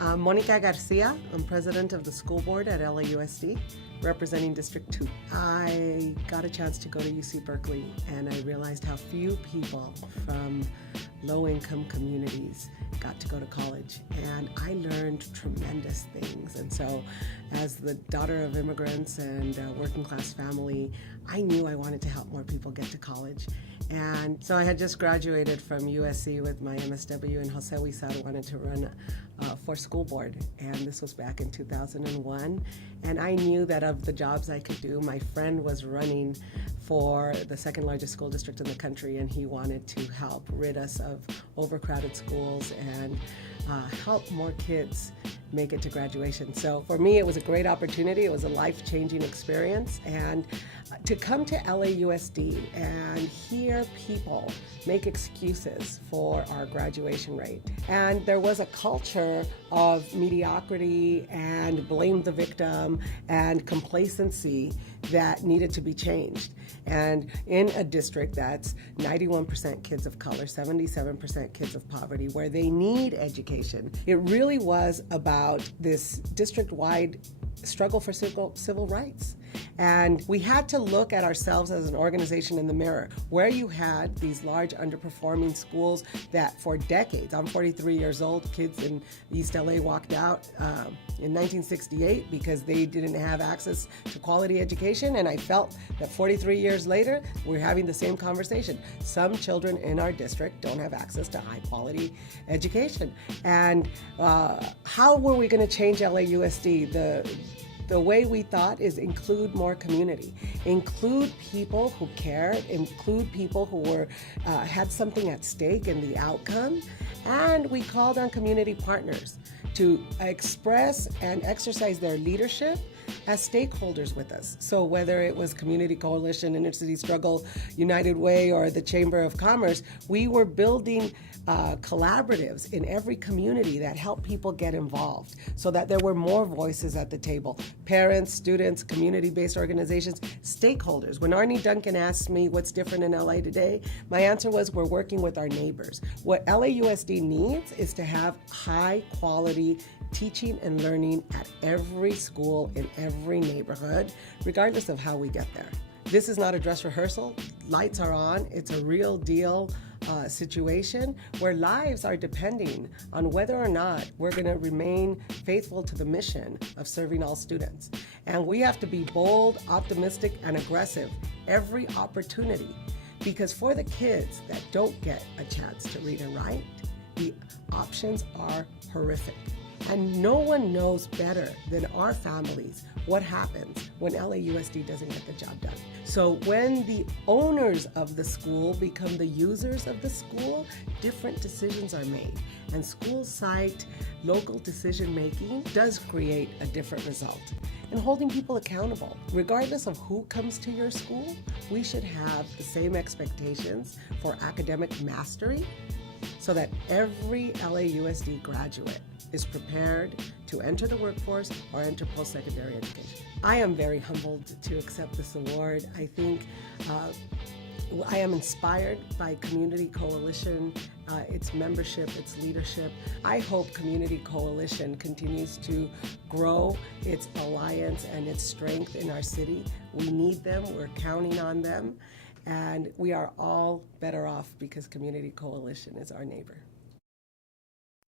Monica Garcia. I'm president of the school board at LAUSD, representing District 2. I got a chance to go to UC Berkeley, and I realized how few people from low-income communities got to go to college, and I learned tremendous things. And so as the daughter of immigrants and a working class family, I knew I wanted to help more people get to college. And so I had just graduated from USC with my MSW, and Jose Huizar wanted to run for school board, and this was back in 2001. And I knew that of the jobs I could do, my friend was running for the second largest school district in the country, and he wanted to help rid us of overcrowded schools and help more kids make it to graduation. So for me, it was a great opportunity. It was a life-changing experience. And to come to LAUSD and hear people make excuses for our graduation rate. And there was a culture of mediocrity and blame the victim and complacency that needed to be changed. And in a district that's 91% kids of color, 77% kids of poverty, where they need education, it really was about this district-wide struggle for civil rights. And we had to look at ourselves as an organization in the mirror, where you had these large underperforming schools that for decades, I'm 43 years old, kids in East LA walked out in 1968 because they didn't have access to quality education. And I felt that 43 years later, we're having the same conversation. Some children in our district don't have access to high quality education. And how were we going to change LAUSD? The way we thought is include more community, include people who cared, include people who were had something at stake in the outcome, and we called on community partners to express and exercise their leadership as stakeholders with us. So whether it was Community Coalition, Inner City Struggle, United Way, or the Chamber of Commerce, we were building collaboratives in every community that helped people get involved so that there were more voices at the table. Parents, students, community-based organizations, stakeholders. When Arnie Duncan asked me what's different in LA today, my answer was we're working with our neighbors. What LAUSD needs is to have high quality teaching and learning at every school in every neighborhood, regardless of how we get there. This is not a dress rehearsal. Lights are on. It's a real deal situation where lives are depending on whether or not we're going to remain faithful to the mission of serving all students. And we have to be bold, optimistic, and aggressive every opportunity, because for the kids that don't get a chance to read and write, the options are horrific. And no one knows better than our families what happens when LAUSD doesn't get the job done. So when the owners of the school become the users of the school, different decisions are made. And school site local decision making does create a different result. And holding people accountable. Regardless of who comes to your school, we should have the same expectations for academic mastery so that every LAUSD graduate is prepared to enter the workforce or enter post-secondary education. I am very humbled to accept this award. I think I am inspired by Community Coalition, its membership, its leadership. I hope Community Coalition continues to grow its alliance and its strength in our city. We need them, we're counting on them, and we are all better off because Community Coalition is our neighbor.